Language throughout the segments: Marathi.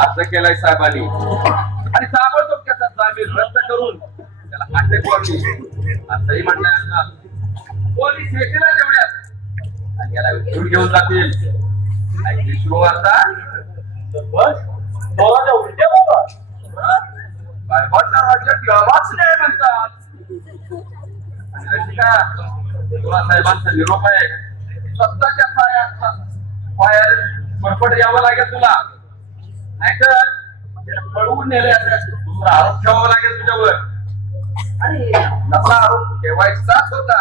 अर्ज केलाय साहेबांनी आणि ताबडतोब त्याचा जामीन रद्द करून त्याला अटक व्हावी असंही म्हणण्यात पोलीस येतील तेवढ्यात आणि याला उचलून घेऊन जातील. साहेबांच्या राज्यात गावाच नाही म्हणतात. आणि रसिका तुला साहेबांचा निरोप आहे. स्वतःच्या पायावर फडफड यावं लागेल तुला, नाहीतर पळवून नेले दुसरा आरोप ठेवावा लागेल तुझ्यावर. आणि नसा आरोप ठेवायचाच होता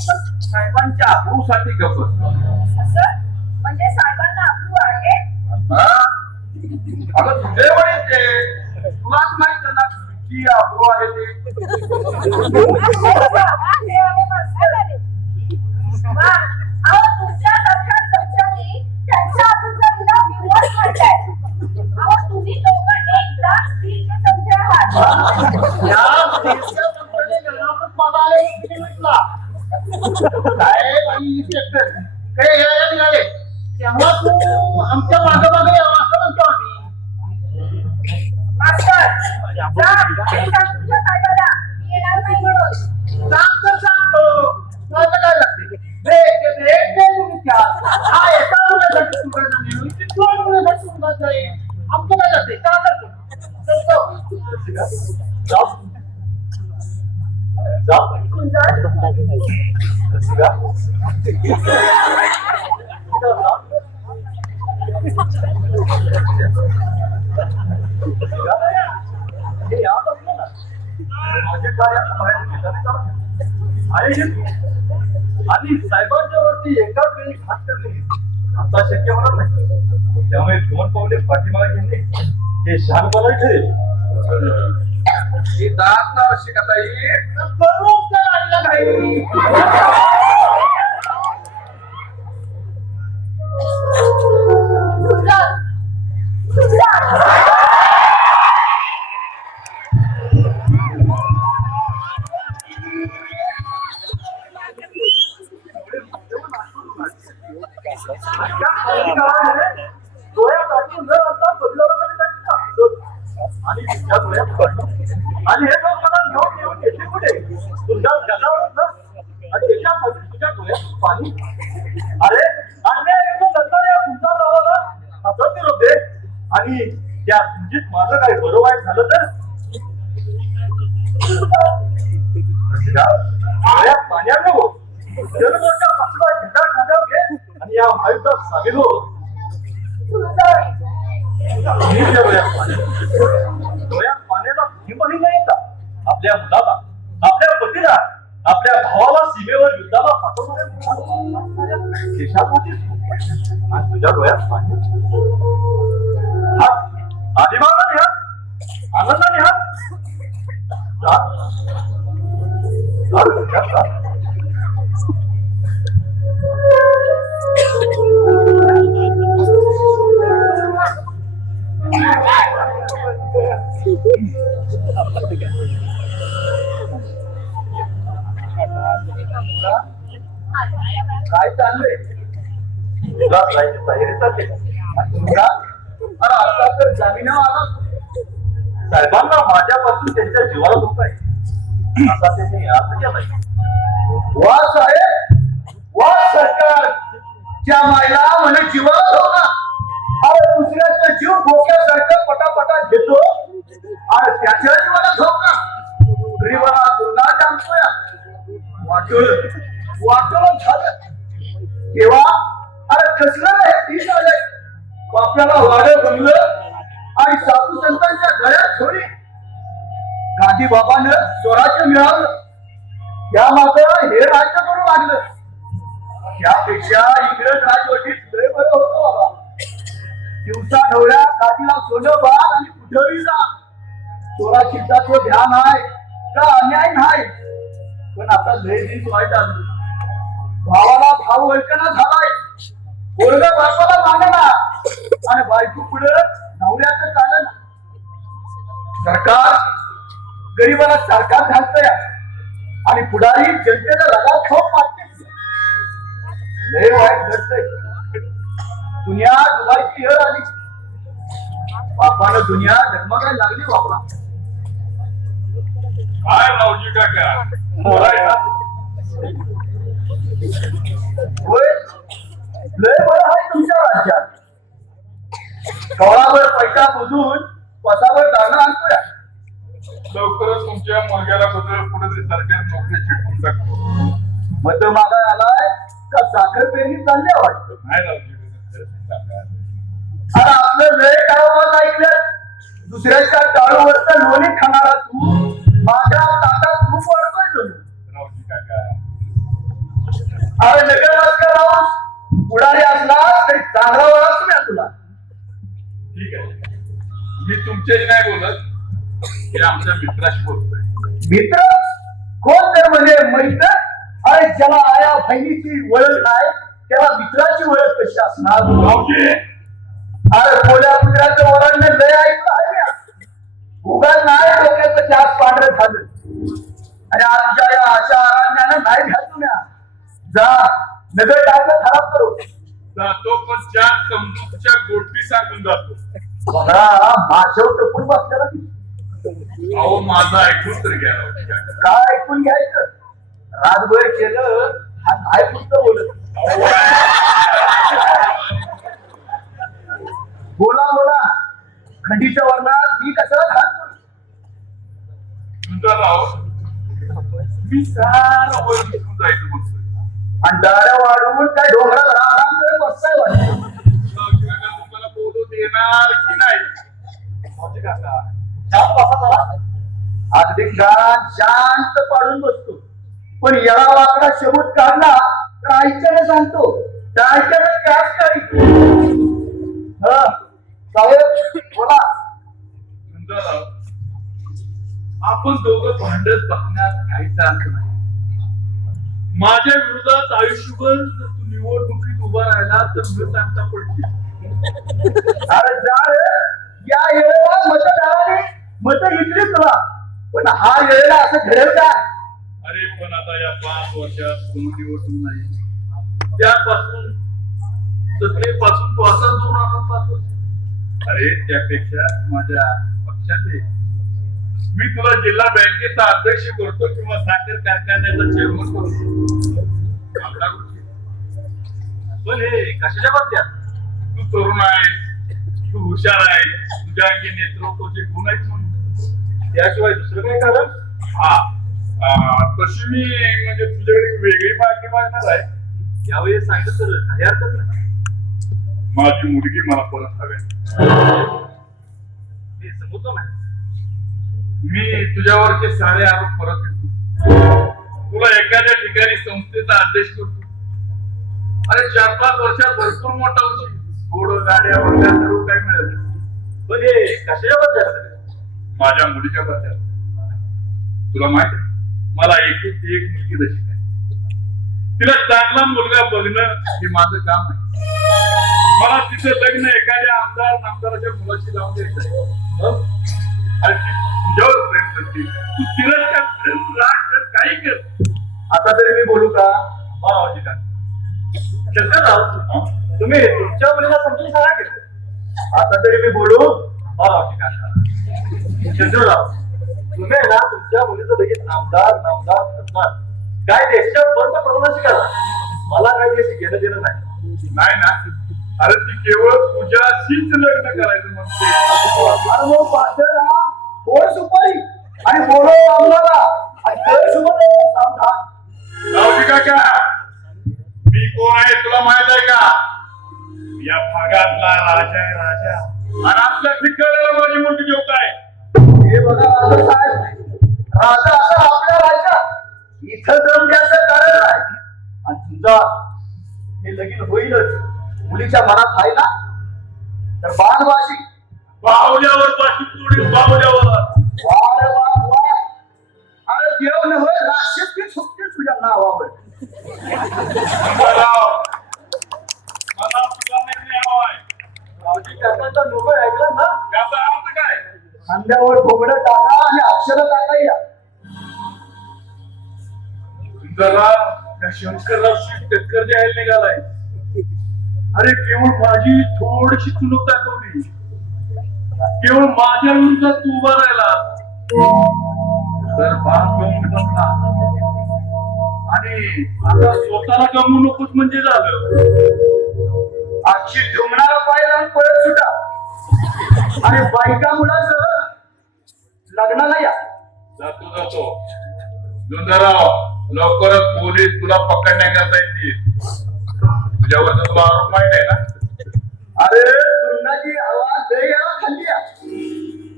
साहेबांच्या अब्रूसाठी गप्प. म्हणजे साहेबांना अब्रू आहे? अगं तुझे वडील ते तुलाच माहित ना किती अब्रू आहे ते. तुमच्या सरकार चमच्यानी त्यांच्या अब्रूचा विरोध करताय. तुम्ही दोघं एकदा स्त्रीचे चमचे आहात. तेव्हा तू आमच्या मागे मागे यावं असं म्हणतो आम्ही. मास्तर तुमच्या साहेबाला येणार नाही म्हणून सांगतो मला काय लागते ब्रेक हा एका मुलासाठी सुगंध मिळून दोन मुलासाठी सुगंध जाईल. आमचं काय लागते का करतो आणि साहेबांच्या वरती एकाच वेळी घात करणे आता शक्य होणार नाही. त्यामुळे दोन पावले पाठीमागे घेणे हे शहाणपणा ठरेल. येतात ना आवश्यकता येईल आणि हे लोक मला घेऊन येऊन येते कुठे तुझ्या गजावरच ना आणि त्याच्यासाठी तुझ्या डोळ्यात पाणी. अरे अन्याय नंतर या तुमच्या गावाला हसत निरोप दे आणि त्या तुमचीत माझं काय बरं वाईट झालं तर डोळ्यात पाण्यात नको जनमोर्चा कसला झेंडा खांद्यावर घे आणि या महायुद्धात सामील हो. डोळ्यात पाण्याचा थेंबही नाही येतात. आपल्या मुलाला आपल्या पतीला आपल्या भावाला सीमेवर युद्धाला पाठवणाऱ्या देशात होती आणि तुझ्या डोळ्यात पाणी. अभिमानाने हात आनंदाने हात काय चाललंय तुला जायची तयारी चालली तुमचा. अरे आता तर जामिनावर आला साहेबांना माझ्यापासून त्यांच्या जीवाला धोका आहे असा त्यांनी अर्ज केलाय. वा साहेब वा सरकार त्या मायला म्हणे जीवाला धोका. अरे दुसऱ्याचा जीव धोक्यासारखं पटापटा घेतो आणि त्याच्या जीवाला धोका. गरीबाला तुला जाणतोय वाटोळ झालं तेव्हा अरे कसलं हे ठीक आलंय. आपल्याला वाडं बनलं आणि साधू संतांच्या गळ्यात ठेवली. गांधी बाबांना स्वराज्य मिळालं त्यामागे हे राज्य करू लागलं. त्यापेक्षा इंग्रज राजवटीत लय बरं होतं बाबा. दिवसा ढवळ्या काठीला सोनं बाळ आणि कुठेही स्वराज्याचं ध्यान आहे का अन्याय नाही. पण आता लय दिवस वाईट झालं. भावाला भाव ओळखणा झालाय पोरगा बापाला मागला आणि बायको पुढे नवऱ्याचं चाललं ना. सरकार गरीबाला सरकार घालतोय आणि पुढारी जनतेला रगात खाऊन मागते. लय वाईट घडतंय. दुनिया डुबायची वेळ आली. बापानं दुनिया डगमगायला लागली बापा. काय रावजी काका बोलायला होय लय बरं आहे तुमच्या राज्यात. कवळावर पैसा बुजून पसावर दाणं आणतोय. लवकरच तुमच्या मुलग्याला बदल पुढे सरकार नोकरी चिटकून टाकतो. मत मागाय आलाय का साखर पेरणी चालल्या वाटतं. नाही रावजी काका अरे आपलं लय टाळूवर ऐकलं. दुसऱ्याच्या टाळूवरचा लोणी खाणारा तू माझ्या ताटात तू पडतोय जणू. रावजी काका अरे नगरवासकर राहूस पुढारी असला तरी चांगला ओळख तुम्ही तुला. ठीक आहे मी तुमच्याशी नाही बोलत हे आमच्या मित्राशी बोलतोय. मित्र कोण तर म्हणजे मैत्र. अरे ज्याला आया बहिणीची ओळख नाही त्याला मित्राची ओळख कशी असणार. रावजी अरे कोल्या कुत्र्याचं ओरडणं लय ऐकलं आहे ना. उगाच नाही डोक्याचं जास्त पांढरं झालं. आणि आजच्या या अशा अरण्यानं नाही घालतो ना. जा नगर टाकलं खराब करू. जातो पण चार समजूतच्या गोष्टी सांगून जातो. बघा माशव टपून बसल्याला की. अहो माझा ऐकून तर घ्या रावजी काका. काय ऐकून घ्यायचं. रातभर केलं आणि ऐकून तर बोलत. बोला बोला खंडीच्या वर्णात मी कशाला खातो. तुमचा राव मी सारा वर निघून जायचं म्हणतोय. आणि दाऱ्या वाढवून काय डोंगरात राम करत बसताय वाटतं. रावजी काका तुम्हाला बोलू देणार की नाही. रावजी काका शांत बसा जरा. अगदी गाण शांत पाडून बसतो. पण याला वाकडा शेवट काढला तर आईच्याने सांगतो त्या आईच्याने त्याच काढी. हा साहेब बोला. तुमचा राव आपण दोघं भांडत बघण्यात काहीच अर्थ नाही. माझ्या विरोधात आयुष्यभर जर तू निवडणुकीत उभा राहिला तर मी सांगता पडतील. अरे जा रे. या वेळेला मतदाराने मत घेतली तुला. पण हा वेळेला असं घडेल का. अरे पण आता या 5 वर्षात कोण निवडणूक नाही. त्यापासून सत्तेपासून तो असा 2 वर्ष. अरे त्यापेक्षा माझ्या पक्षात आहे. मी तुला जिल्हा बँकेचा अध्यक्ष करतो किंवा साखर कारखान्याचा चेअरमन करतो. आपला गोष्टी. पण हे कशाच्या बाबतीत. तू तरुण आहेस. तू हुशार आहेस. तुझ्या अंगी नेतृत्वाचे गुण आहेत म्हणून. त्याशिवाय दुसरं काय कारण. हा तशी मी म्हणजे तुझ्याकडे वेगळी मागणी मागणार आहे. यावेळी सांगितलं तर काही हरकत नाही. माझी मुलगी मला परत हवी. ते समजलं नाही. मी तुझ्यावरचे सारे आरोप परत घेतो. तुला एखाद्या ठिकाणी संस्थेचा अध्यक्ष करतो. अरे 4-5 वर्षात भरपूर मोठा होशील. थोडं गाड्या वगैरे सर्व काही मिळेल. पण हे कशाबद्दल. माझ्या मुलीच्या बद्दल. तुला माहित आहे मला एकूण एक मुलगी जशी आहे. तिला चांगला मुलगा बघणं हे माझं काम आहे. मला तिचं लग्न एखाद्या नामदाराच्या मुलाशी लावून द्यायचं आहे. आणि ती तुझ्यावर प्रेम करते. तू तिला काही कर. आता तरी मी बोलू का. बाबाजी का शंकरराव तुम्ही तुमच्या मुलीला समजून सांगा की. आता तरी मी बोलू. बाबाजी का शंकरराव तुम्ही ना तुमच्या मुलीचं लगेच आमदार खासदार काय देशाच्या पंतप्रधानाशी करा. मला काय देश घेणं देणं नाही. नाही ना. अरे ती केवळ तुझ्याशीच लग्न करायचं म्हणते. गोड सुपारी आणि बोलो आम्हाला आणि गैरसमज सावधान. रावजी काका मी कोण आहे तुला माहित आहे का. या भागातला राजा आहे राजा. आणि आपल्या ठिकाणाला माझी मुलगी देऊ काय. हे बघा राजा साहेब. राजा असा आपल्या राज्यात इथं जमण्याचं कारण आहे. आणि तुमचा हे लगीन होईलच. मुलीच्या मनात आहे ना तर बाणवाशी बाहुल्यावर पाठी तोडील बाहुल्यावर. वार वा वा. अरे देव नव्हे राक्षस की सुटतील तुझ्या नावावर. मला शंकररावशी टक्कर द्यायला निघालाय. अरे केवळ माझी थोडीशी चुणूक दाखवली, केवळ माझ्या विरुद्धात तू उभा राहिला तर भाग गमून जमला आणि आता स्वतःला गमू नकोस म्हणजे झालं. अक्षी ढुमणारा पाहिला आणि परत सुटा आणि बायका मुलाचं लग्नाला या. जातो सुंदरराव, लवकरच पोलीस तुला पकडण्याकरता येतील. तुझ्यावर तुला आरोप माहित आहे ना? अरे तुरुंगाची हवा लय याला खाल्ली आहे.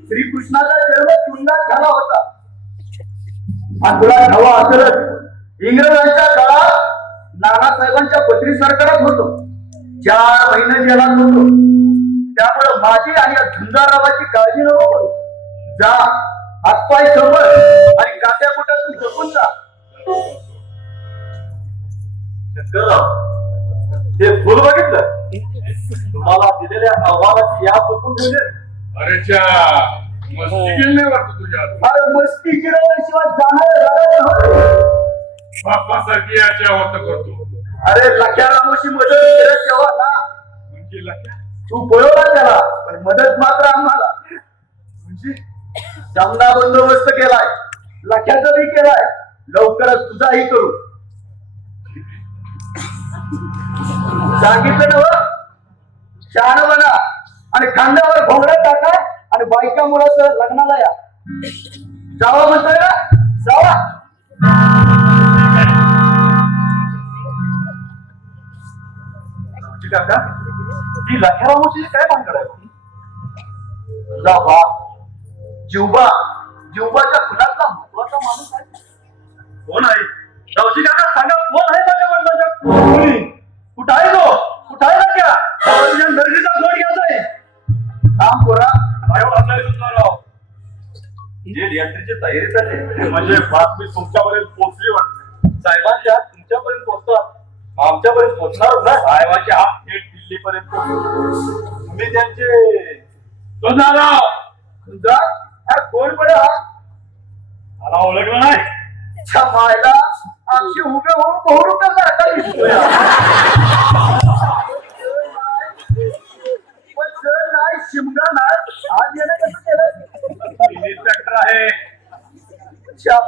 श्रीकृष्णाचा जन्म तुरुंगात झाला होता आणि तुला हवा असेलच इंग्रजांच्या काळात नानासाहेबांच्या पत्री सरकारात होतो. 4 महिने जेलात होतो. त्यामुळे माझी आणि या झुंजाररावाची काळजी नको करू. जा, हातपाय समज आणि काट्या कुटातून जपून जा. शंकरराव, ते फुल बघितलं? तुम्हाला दिलेल्या अहवालाची या बघून ठेवले. अरे च्या मस्ती केली नाही वाटत तुझ्या अरे मस्ती गिरवल्याशिवाय जाणार बाप्पासारखी याच्या होत करतो. अरे लख्या रामोशी मदत केलं तेव्हा ना म्हणजे लक्ष्या तू पळवला त्याला, पण मदत मात्र आम्हाला. म्हणजे चांगला बंदोबस्त केलाय, लख्याचाही केलाय, लवकरच तुझाही करू. सांगितलं ना, शहाणा बना आणि खांद्यावर घोंगडा टाका आणि बायका मुलाचं लग्नाला या. जावा म्हणतोय ना, जावा. काका, ती लख्या रामोशी काय भानगड आहे? तुझा बाप जिवबाच्या फुलातला महत्वाचा माणूस आहे. कोण आहे? रावजी काका सांगा, कोण आहे माझ्या वडिलांच्या कोणी? कुठं आहे तो? कुठं आहे ना क्या? तुझ्या नर्गीचा जोड घ्यायचा आहे. काम पोरा, काय वाटलंय तुमचा? जेल यात्रेची तयारी झाली म्हणजे बातमी तुमच्यापर्यंत पोहोचली वाटते. साहेबांच्या तुमच्यापर्यंत पोहोचतात, आमच्यापर्यंत पोहोचणार ना. साहेबांचे हात थेट दिल्लीपर्यंत पोहोचले. तुम्ही त्यांचे तुझा कोण पडे हा? मला ओळखलं नाही. मायला आमची उभे होऊन बहुरूप सारखा दिसतोय. पण जर नाही शिमगा नाही आज येणं कसं केलं? इन्स्पेक्टर आहे.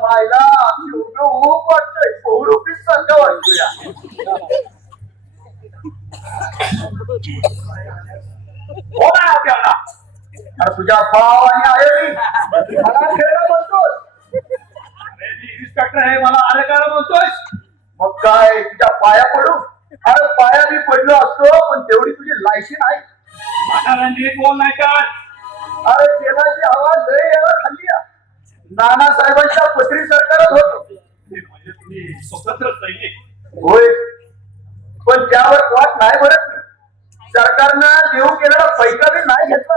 मायला आमची उभे होऊन वाटतंय बहुरूपी सारखा वाटतोय. हो ना आपल्याला अरे तुझ्या भावाने आहे मी मला खेळला म्हणतोस. इन्स्पेक्टर आहे, मला अरे काय बोलतोस? मग काय तुझ्या पाया पडू? अरे पाया मी पडलो असतो, पण तेवढी तुझी लायकी नाही. नीट बोल नाही काय? अरे तेलाची हवा लय याला खाल्ली. नानासाहेबांच्या पत्री सरकारात होतो. म्हणजे तुम्ही स्वतंत्र सैनिक? होय, पण त्यावर वाट नाही भरत मी. सरकारनं देऊ केलेला पैसा बी नाही घेतला.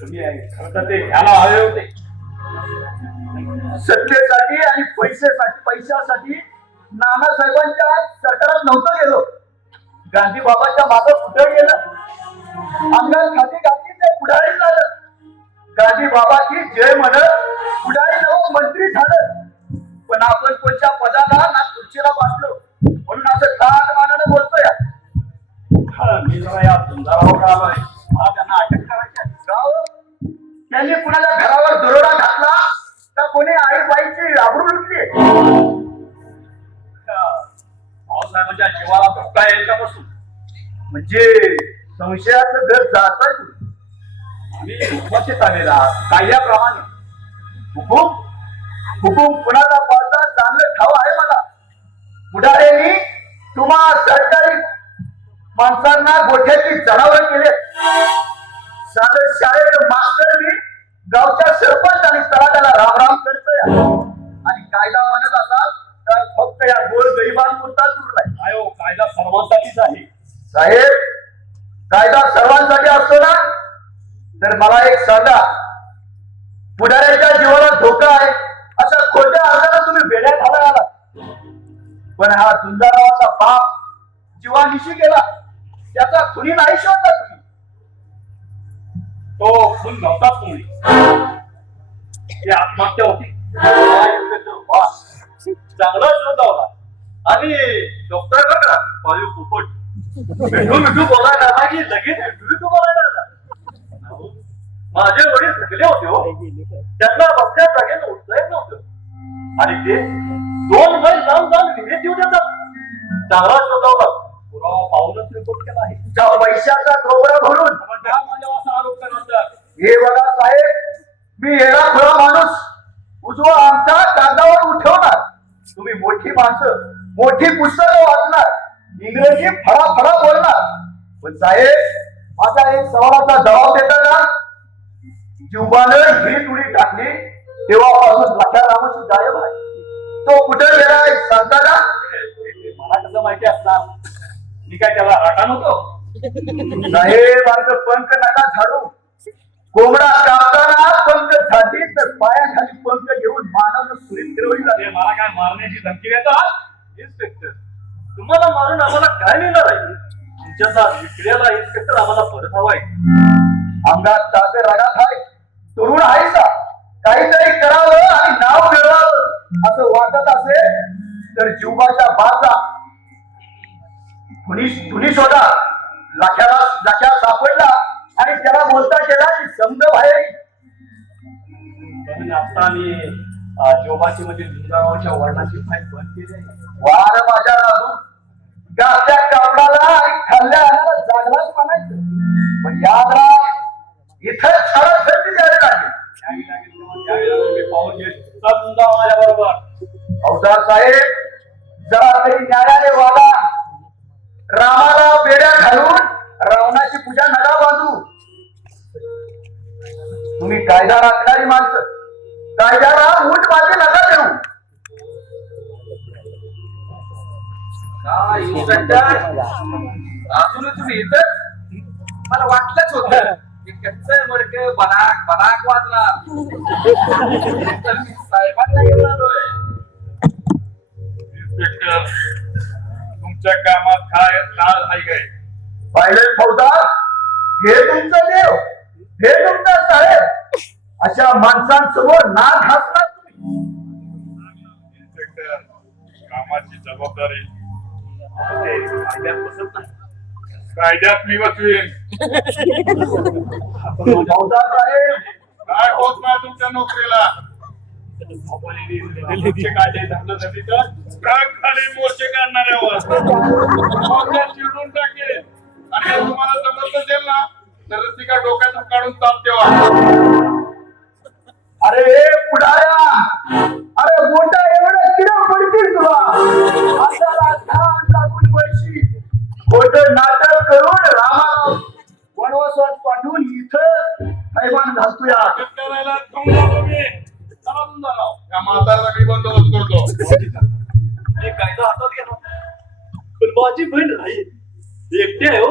तुम्ही खरं तर ते घ्यायला हवे होते. सत्तेसाठी आणि पैशासाठी नानासाहेबांच्या सरकारात नव्हतं गेलो. गांधी बाबाच्या मागं कुठं गेलं? अंगात खाती घातली ते पुढारी झालं. गांधी बाबाची जय म्हणत पुढारी नवं मंत्री झालं. पण आपण कोणत्या पदाला ना खुर्चीला वाटलो म्हणून असं ठाण मानानं बोलतोय. मी जरा या सुंदरावर आलोय, मला त्यांना अटक करायची आहे. गाव त्यांनी कुणाच्या घरावर दरोडा घातला तर कोणी आई बाईची आबरू लुटली. भाऊसाहेबांच्या जीवाला धोका यायच्यापासून म्हणजे संशयाचं घर जातोय. आम्ही उपस्थित आलेला कायद्याप्रमाणे हुकूम कुणाचा पाळता चांगलं ठाव आहे मला. पुढाऱ्यांनी तुम्हा सरकारी माणसांना गोठ्याची जनावर केले. साधं शाळेत मास्तरनी गावच्या सरपंच आणि तलाट्याला रामराम करतोय. आणि कायदा म्हणत असाल तर फक्त या गोर गरिबांपुरताच उरलाय. काय हो, कायदा सर्वांसाठीच आहे. साहेब, कायदा सर्वांसाठी असतो ना, तर मला एक सांगा, पुढाऱ्याच्या जीवाला धोका आहे अशा खोट्या अर्जाला तुम्ही बेड्या घाला आला. पण हा सुंदररावाचा बाप जीवानिशी गेला, त्याचा खुनी नाही शोधला तुम्ही. तो खून नव्हताच कोणी, ती आत्महत्या होती. चांगला शोध लावला. आणि डॉक्टर बघा पाळीव पोपट मिठू बोलायला लागला की लगेच मिठू बोलायला लागला. अहो, माझे वडील थकले होते हो, त्यांना बसल्या जागेनं उठता येत नव्हतं आणि ते 2 मैल जाऊन विहिरीत येऊन येतात. चांगला शोधावला पुरावा पाहूनच रिपोर्ट केला आहे. त्या पैशाचा डोबरा भरून माझ्यावर असा आरोप करतात. हे बघा साहेब, मी येडा खुळा माणूस उजवा आमचा कागदावर उठवणार. तुम्ही मोठी माणसं, मोठी पुस्तकं वाचणार, इंग्रजी फळा बोलणार. पण साहेब, माझा एक सवालाचा जबाब देताना जीवानं ही उडी टाकली तेव्हापासून लक्षा रामाची गायब आहे. तो कुठे गेलाय सांगता का? मला कसं माहिती असणार? मी काय त्याला राखा होतो? साहेब, असं पंख नका झाडू. कोंबडा कापताना पंख झाली तर पायाखाली पंख घेऊन मानवनं सुरीत फिरवली जाते. मला काय मारण्याची धमकी देतात? इन्स्पेक्टर, तुम्हाला मारून आम्हाला काय मिळणार आहे? तुमच्याचा विकलेला इन्स्पेक्टर आम्हाला परत हवाय. अंगात ताजे रगात आहे, तरुण आहे का? काहीतरी करावं आणि नाव मिळवावं असं वाटत असेल तर जीवाच्या बाजा कुणी शोधा. लाख्या सापडला आणि त्याला बोलता केला की समज बाहेर. पण आता आम्ही जोबाची म्हणजे झुंजारावाच्या वर्णाची फाईल बंद केली आहे. वार माझ्या राजू, गात्या कापडाला आणि खाल्ल्या आणाला जागलाच म्हणायचं. पण याद राहा, इथं छाडा खर्च द्यायला लागेल. पाहून घेत समजा माझ्या बरोबर. फौजदार साहेब, जरा तरी न्यायाने वागा. रामाला बेड्या घालून रावणाची पूजा नका बांधू. तुम्ही कायदा राखणारी माणसं, कायद्याला ऊट माती नका देऊ. काय इन्स्पेक्टर, अजून तुम्ही इथं? मला वाटलंच होतं की कच्चं मडकं बनाक वाजणार. तर मी साहेबांना घेऊन आलोय. इन्स्पेक्टर, तुमच्या कामात काय लाल आहे काय? पाहिले फौजदार, हे तुमचा देव, हे तुमचा साहेब. अशा माणसांसमोर नाक घासणार तुम्ही. इन्स्पेक्टर, कामाची जबाबदारी कायद्यात बसत नाही. कायद्यात मी बसवीन. फौजदार साहेब, काय होत नाही तुमच्या नोकरीला? कायदे धरलं नव्हे तर ट्रक खाली मोर्चे काढणाऱ्यावर चिडून टाकेल. आणि हे तुम्हाला जमत नसेल ना तर ती का डोक्यातून काढून चालते. अरे पुढाऱ्या, अरे मोठा एवढं किडा पडतील तुला. अशाला घाण लागून पैशी खोटं नाटक करून रामाला वनवासात पाठवून इथं हैवान घालतोया. शेतकऱ्याला घेऊन जातो मी. चालून जाणार. या म्हाताऱ्याचा मी बंदोबस्त करतो. मी कायदा हातात घेणार. पण माझी बहीण राहील एकटी आहे हो,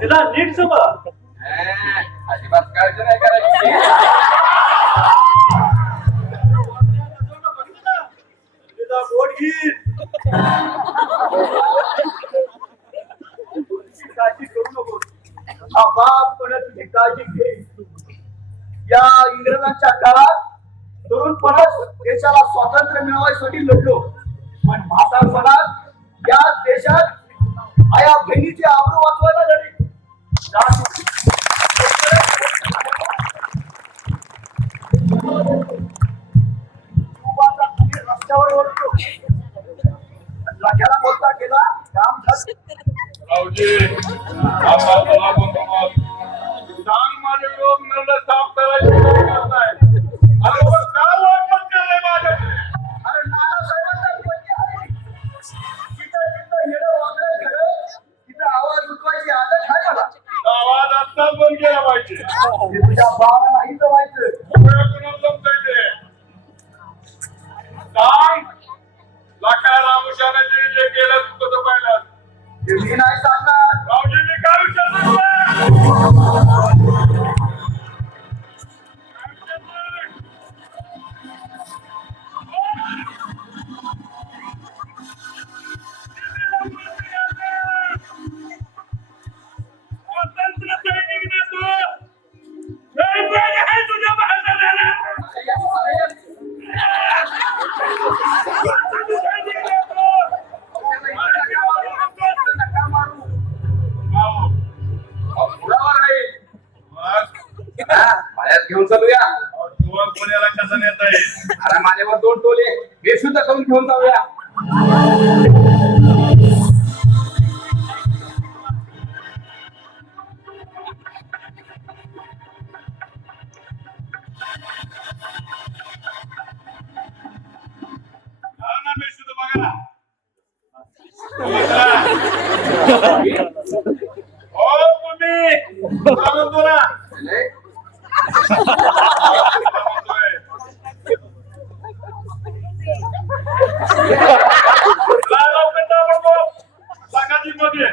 तिला नीट सांभाळा. अजिबात काळजी नाही करायची. तिला गोड घे. काळजी करू नको. हा बाप पण तुझी काळजी घे. या इंग्रजांच्या काळात तरुणपणात देशाला स्वातंत्र्य मिळवायसाठी लढलो. पण म्हातारपणात या देशात आया बहिणीचे आबरू वाचवायला लढले. रस्त्यावर ओढतो. लाख्याला बोलता केला, काम झालं. रावजी, आता तुला बंदोबस्त. सांग माझे लोक नरडे साफ करायची काय करताय? अरे बघ, काय वाटप केलंय माझ्याकडे? अरे नानासाहेबांचा पट्टी आहे. जिथं येणं वागणं खरं, तिथं आवाज उठवायची आदत आहे मला. आवाज आत्ताच बंद केला पाहिजे. ते तुझ्या बाळाला नाही जमायचं. सगळं कुणाला जमतंय ते. सांग, लाखा रामुशाने जे केलं तू कसं पाहिलं? ते मी नाही सांगणार. रावजी, मी काय विचारलं? स्वतंत्र सैनिक ना तू. वेगवेगळे आहे तुझ्या भारताला. स्वतंत्र सैनिक ना तू. घेऊन चालूया. युवक पुण्याला कसं नेता येईल? अरे माझ्यावर 2 टोले बेशुद्ध करून घेऊन जाऊया. हा ना, बेशुद्ध बघा. हो तुम्ही चालून बोला. लय. लवकर जा बघू. मध्ये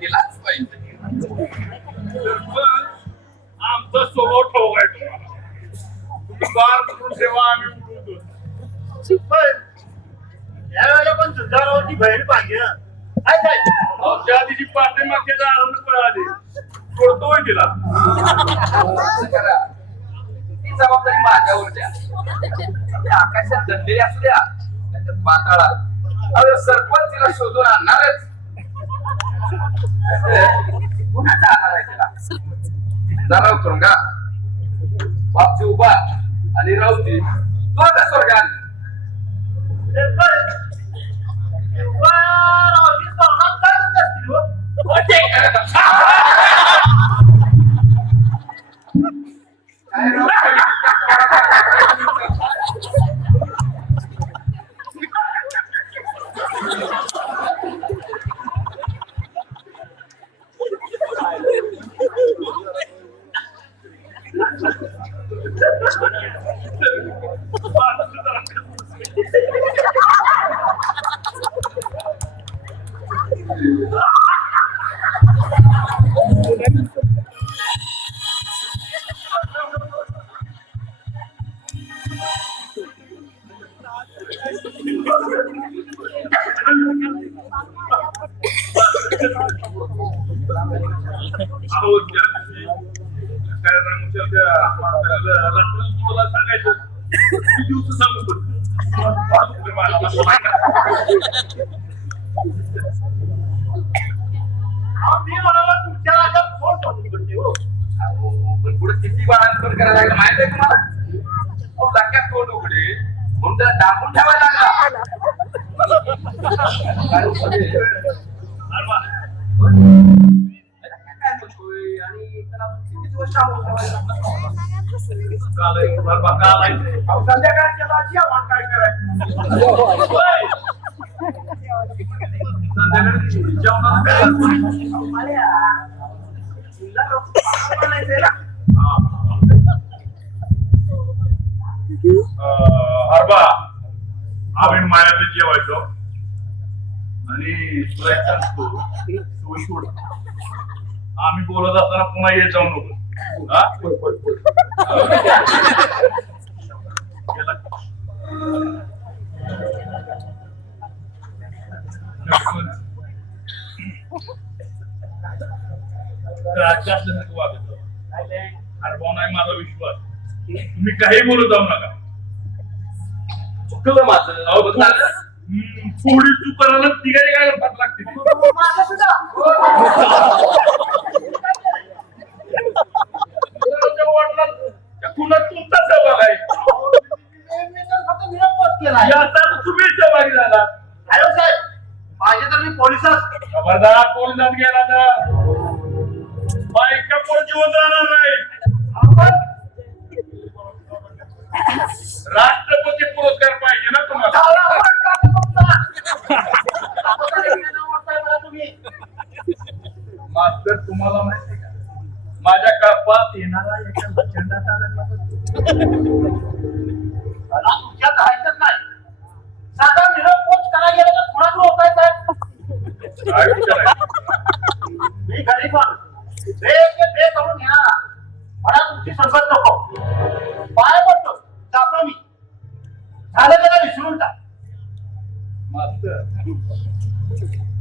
गेलाच पाहिजे. आमचा स्वभाव ठाऊक आहे तुम्हाला. तुम्ही बार करून ठेवा, आम्ही उडवतो. यावेळेला पण सुधारावरती बहीण पाहिजे ना. काय साहेब? अहो, ज्या दिवशी पाठीमागच्या दारावरून पळाली सोडतोय तिला. असं करा. ती जबाबदारी माझ्यावर द्या. ते आकाशात दडलेली असू द्या नाहीतर पाताळात. अरे सरपंच तिला शोधून आणणारच. कुणाचा आधार आहे तिला? जाणव तुरुंगा बापजी उभा आणि राऊजी दोघं स्वर्गात. काय करत असतील हो? काय अहो, ज्या दिवशी काय रामोश्याच्या म्हाताऱ्याला रात्री तुला सांगायचं किती दिवस सांगू पण. मी म्हणाला तुमच्या राज्यात कोण सांगून करते हो? पण पुढे किती बाळांतर करायला लागलं माहित आहे तुम्हाला? अहो लक्ष्यात तोंड उघडे म्हणून त्याला दाबून ठेवायला लागला. काय बोलतोय आणि त्याला किती दिवस दाबून ठेवायला लागला? अहो, संध्याकाळच्या लाची आव्हान काय करायचं? हरबा आम्ही मायाला जेवायचो आणि तुला एक सांगतो तू सोड. आम्ही बोलत असताना पुन्हा येत जाऊ नको. हा? गेला. राजकारणासारखं वागत हरबा नाही माझा विश्वास. तुम्ही काही बोलत जाऊ नका. चुकलं माझं. अहो झालं. थोडी चूक करायला तिघाही काय पाठ लागते. माझं सुद्धा. वाटला पुन्हा तुमचा सहभाग आहे. मी तर फक्त निरंकुश केलाय. याचा तुम्ही सहभागी झाला. हॅलो साहेब, पाहिजे तर मी पोलिसात. खबरदार पोलिसात गेला तर बायका पोर जिवंत राहणार नाही. आपण राष्ट्रपती पुरस्कार पाहिजे ना तुम्हाला. झाला पुरस्कार तुमचा. आता तरी नाव वाटताय मला तुम्ही. मास्तर तुम्हाला माहिती का माझ्या कपात येणारा एका प्रचंडाचा मला तुमच्यात राहायचंच नाही. साधा निरंकुश करायला गेलं तर थोडा दूर होताय साहेब. काय विचार आहे? मी गरीब माणूस. एक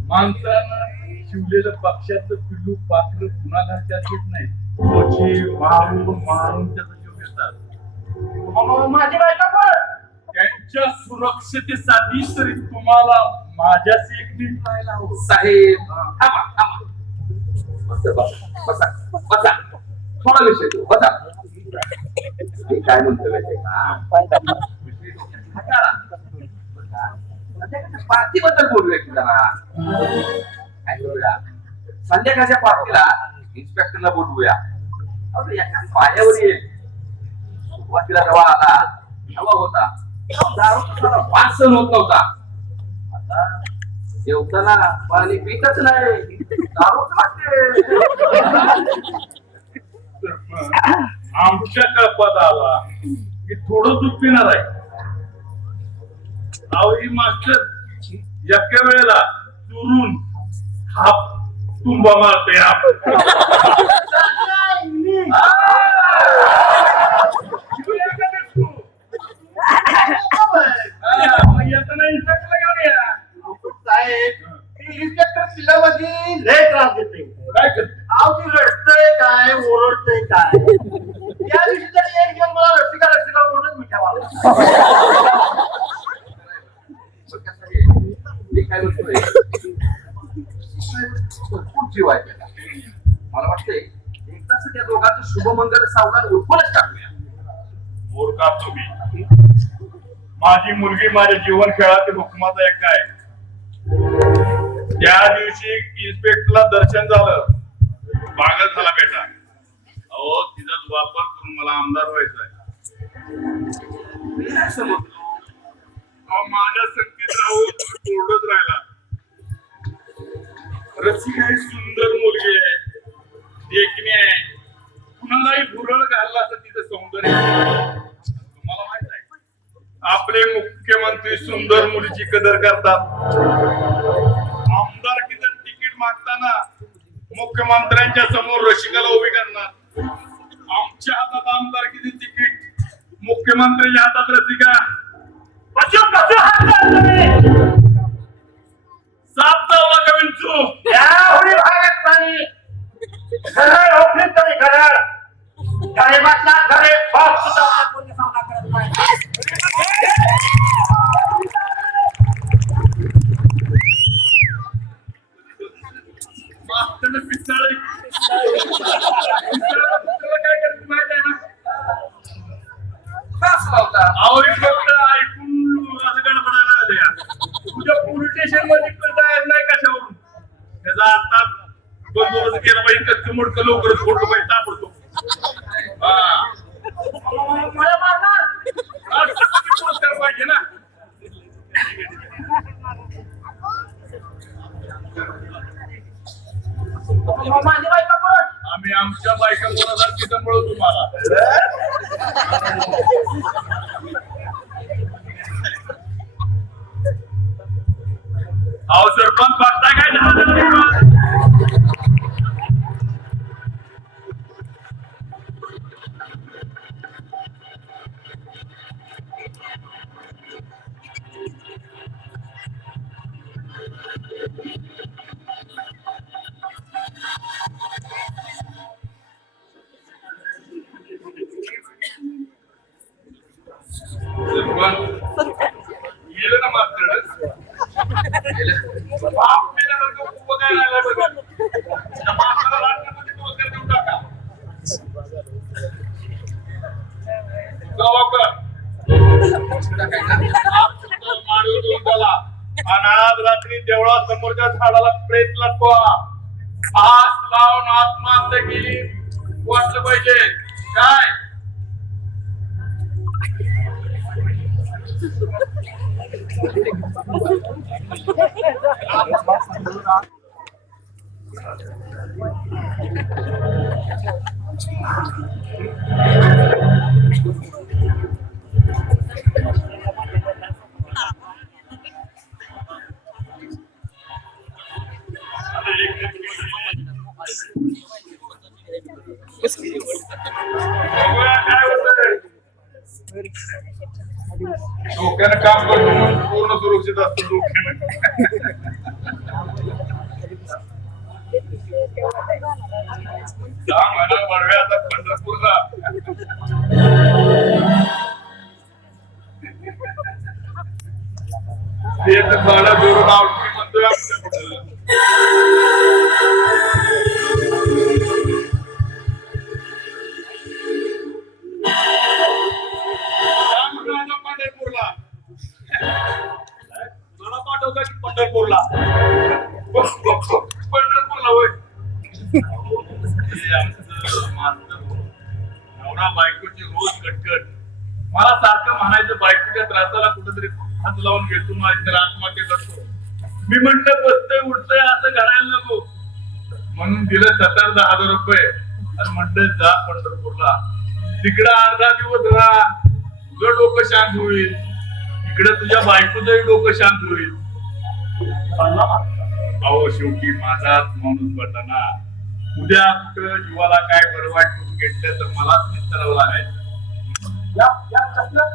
माणसानं शिवलेलं पक्षाचं पिल्लू पाखरं पुन्हा घरच्यात घेत नाही त्वची मारून मारून त्याचा जीव घेतात. माझी बायका पण त्यांच्या सुरक्षतेसाठी तरी तुम्हाला माझ्याशी एक नीट राहायला हवं. साहेब थांबा थांबा. बसा बसा बसा थोडा विषय तू बसा. मी काय म्हणतो माहितीये का? पार्टीबद्दल बोलूया की जरा. काय करूया संध्याकाळच्या पार्टीला इन्स्पेक्टरला बोलवूया. अहो, एका पायावर येईल. सुरुवातीला जेव्हा आला तेव्हा होता दारूचा वास सहन होत नव्हता. आता जेवताना पाणी पितच नाही दारूच लागते. आमच्या कळपात आला की थोडं दूध पिणार आहे. अहो ही मास्टर एका वेळेला चुरून हाप तुंबा मारते इन्स्पेक्टर पिल्लामध्ये लय त्रास देते. काय करते. अहो ती रडतंय काय ओरडतंय काय. त्या दिवशी तरी एक जण मला रसिका ओरडत मिठा मारला. मी काय म्हणतोय खूप जीव आहे त्याला. मला वाटतंय एकदाच त्या दोघांचं शुभमंगल सावधान उरकूनच टाकूया. मूर्खा तुम्ही. माझी मुलगी माझ्या जीवन खेळातील हुकमाचा एक काय. त्या दिवशी इन्स्पेक्टरला दर्शन झालं पागल झाला बेटा. अहो तिचाच वापर करून मला आमदार व्हायचा मी नाही समजलो. माझ्या संगतीत राहून ओरडत राहिला. रसिका ही सुंदर मुलगी आहे देखणी आहे. कुणालाही भुरळ घालला असं तिचं सौंदर्य. तुम्हाला माहित आहे आपले मुख्यमंत्री सुंदर मुलीची कदर करतात. आमदारकीचं तिकीट मागताना मुख्यमंत्र्यांच्या समोर रसिकाला उभी करणार. आमच्या हातात आमदारकीचे तिकीट मुख्यमंत्र्यांच्या हातात रसिका. सात चावला का विंचू. यावेळी भागात पाणी घरं ओपली तरी घरं गरिबातला घरे बाप सुद्धा मला कोणी सामना करत नाही. मागचं पिसाळी. पिसाळाला कुत्र्याला काय करते माहित आहे ना. त्रास लावता. अहो हे फक्त ऐकून असं गडबडायला आले. तुझ्या पोलीस स्टेशन मध्ये जायचं नाही कशावरून. त्याचा आता बंदोबस्त केला पाहिजे. कच्चं मोडकं लवकरच फोटो पाहिजे सापडतो. मला मारणार पुरस्कार पाहिजे ना. माझी बायका परत आम्ही आमच्या बायका बोलणार तिथं तुम्हाला. अहो सरपंच बघताय काय झालं. गेलं ना मास्तर आपल्याला बघायला आलाय बघा. त्या मास्तराला राष्ट्रपती पुरस्कार देऊन टाका. माळीवर देऊन त्याला. आणि आज रात्री देवळासमोरच्या झाडाला प्रेत लटकवा. हात लावून आत्महत्या केली वाटलं पाहिजे काय. डोक्यानं काम करतो म्हणून पूर्ण सुरू सुरक्षित असतो डोक्यानं. जा म्हणा बडव्या आता पंढरपूरला. ते तर भाडं जोडून आवडती म्हणतोय आपल्याकडं. जा म्हणा आता पंढरपूरला. तुला पाठवता की पंढरपूरला? पंढरपूरला होय. हे आमचं मास्तर हो. नवरा बायकोची रोज कटकट. मला सारखं म्हणायचं बायकोच्या त्रासाला कुठेतरी हात लावून घेतो माझ्या आत्महत्या करतो. मी म्हंटल बसतोय उठतोय असं घडायला नको म्हणून दिलं 70,000 रुपये आणि म्हटलं जा पंढरपूरला. तिकडं 8 दिवस राहा, तुझं डोकं शांत होईल, इकडं तुझ्या बायकोचंही डोकं शांत होईल. अहो शेवटी माझाच माणूस पडला ना. उद्या कुठं जीवाला काय बरं वाटून घेतलं तर मलाच निस्तरावं लागायचं. या चपल्यात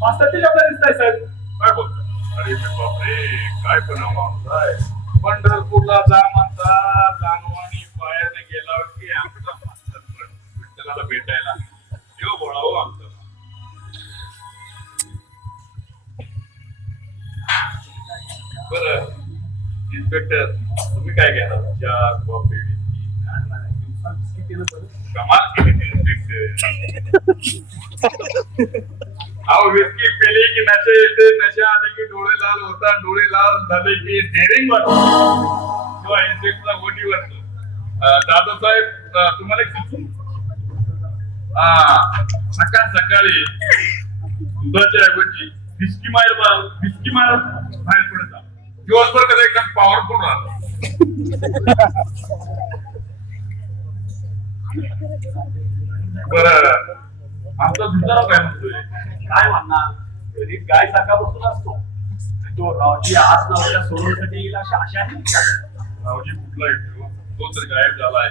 मास्तरची चपल्या दिसताय साहेब. काय बोलतो? अरे बापरे, काय पण माणूस आहे. पंढरपूरला जा म्हणता जानवानी पायाने गेला की आमचा मास्तर पण विठ्ठलाला भेटायला देव बोळा हो आमचा. बरं इन्स्पेक्टर, तुम्ही काय घेणार? चहा, कॉफी, कमाल केली इन्स्पेक्टर. अहो विस्की पेली की नशे येते, नशा आले की डोळे लाल होतात, डोळे लाल झाले की डेअरिंग वाटतो किंवा इन्स्पेक्टरला गोटी वाटतो. दादा साहेब तुम्हाला एक सुचू? सकाळ सकाळी दुधाच्या ऐवजी विस्की मार बाहेर पडत जा. दिवसभर कधी एकदम पॉवरफुल राहतो. बरं आमचा दुधारा काय म्हणतोय? काय म्हणणार, घरी गाय सकाळपासून असतो. तो रावजी आज ना उद्या सोडवण्यासाठी येईल अशा आशा आहे का? रावजी कुठला येतो? तो तर गायब झालाय.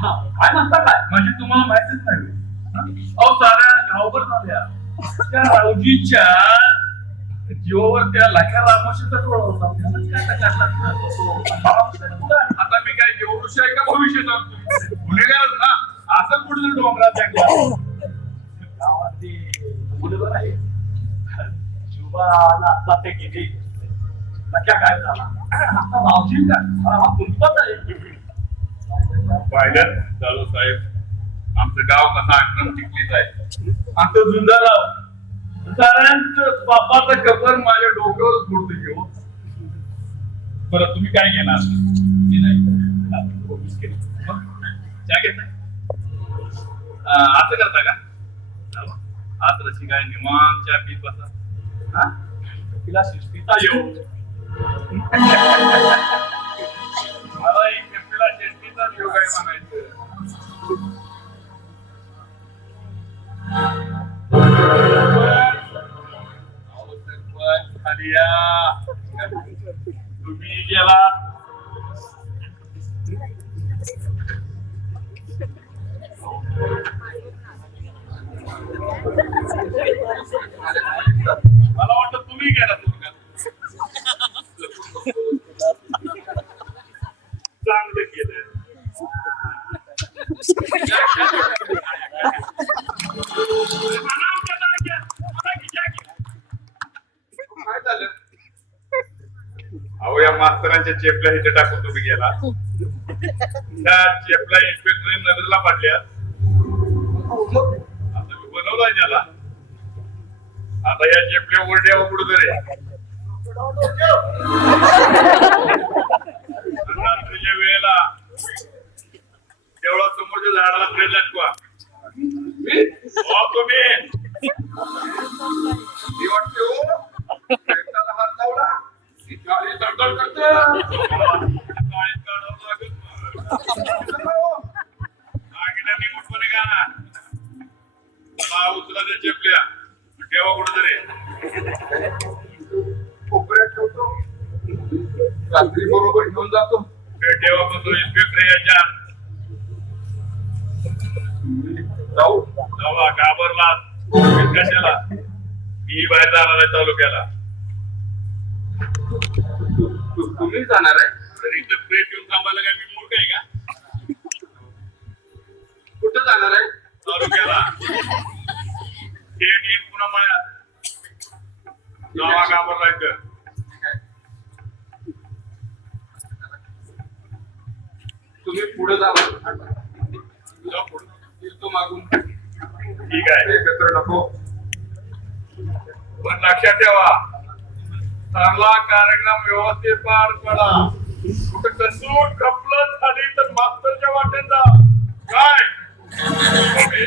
हा, काय म्हणता काय? म्हणजे तुम्हाला माहितीच नाही. अहो साऱ्या गावभर झाल्या त्या रावजीच्या जीवावर त्या लाख्या रामोशीचा टोळा होता. आता मी काय देवऋषी आहे का भविष्य सांगतो? गुन्हेगारच ना. असं कुठे डोंगरात गावातली मुलं आहे शुभाला आता ते किती नक्या काय झाला आता भावजी काय हा तुमचाच आहे. पाहिलं चालू साहेब आमचं गाव कसा आक्रम टिकलीच आहे. आमचं झुंजाराव साऱ्यांचं बापाचं कबर माझ्या डोक्यावर फोडतो घेऊ. बरं तुम्ही काय घेणार? चहा घेत नाही असं करता का? आज रशी काय निवांत चहा पीत बसा. तिला शिस्तीचा येऊ मला एकटीला शेतीचा योग आहे म्हणायचं. खाली या. तुम्ही गेला मला वाटतं तुम्ही गेला चांगलं केलं. काय झालं? अहो या मास्तरांच्या चेपल्या इथे टाकून तुम्ही गेला. त्या चेपल्या इन्स्पेक्टर नजरेला पाडल्या. आता मी बनवलाय त्याला. आता या चेपल्या ओरड्यावर कुठं तरी रात्रीच्या वेळेला तेवढा समोरच्या झाडाला प्रेम लटकवा. तुम्ही वाटते हो प्रेमाला हात लावला की गाडी तडतड करते. उचला त्या चेपल्या ठेवा कुठेतरी कोपऱ्यात ठेवतो. रात्री बरोबर घेऊन जातो. ठेवा म्हणतो इन्स्पेक्टर याच्या जाऊ जावा घाबरला कशाला. मी बाहेर जाणार आहे तालुक्याला. तुम्ही जाणार आहे? तर इथं प्लेट घेऊन थांबायला काय मी मूर्ख आहे का? कुठं जाणार आहे? तालुक्याला थेट येईन पुन्हा मळ्यात. गावा घाबरलायचं. तुम्ही पुढे जावा. जा पुढं. येतो मागून. ठीक आहे, एकत्र नको. पण लक्षात ठेवा, चांगला कार्यक्रम व्यवस्थित पार पडा. कुठं कसून खपलं झाली तर मास्तरच्या वाटेत जा. काय ओके.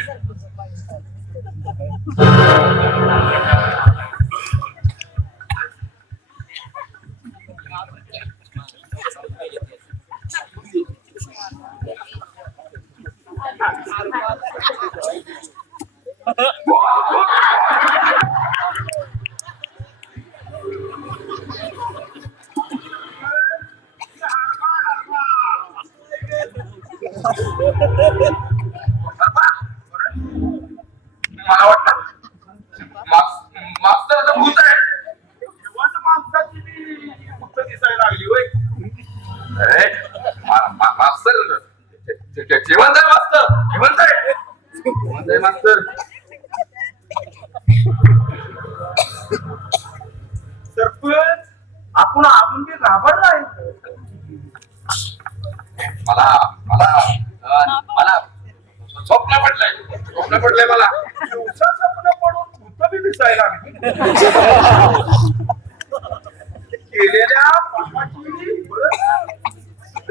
मला वाटलं मास्तरचं भूत आहे. जिवंत माणसाची बी फक्त दिसायला लागली होय. अरे मास्तर जिवंत आहे. मास्तर जिवंत आहे. जिवंत आहे मास्तर. सरपंच आपण अजून बी घाबरलाय. मला मला मला स्वप्न पडलंय मला. दिवसा स्वप्न पडून भूत बी दिसायला लागली. केलेल्या पापाची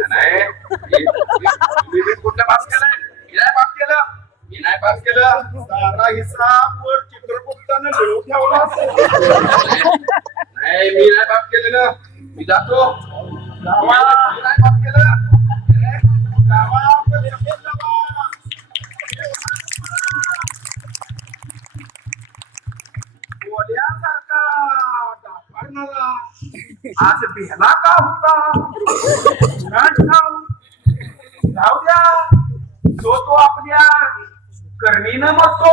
नाही मी कुठलं पास केलंय? मी नाही पास केलं. सारा हिसाब वर चित्रगुप्तानं लिहून ठेवला असेल. नाही मी नाही पास केलेलं. मी जातो. जावा. मी नाही पास केलं. जावा, पण जावा. बोल्यासारखा डाकारणारा आज बेला का होता? कुणास ठाऊक. जाऊ द्या, जो तो आपल्या करणीनं मरतो.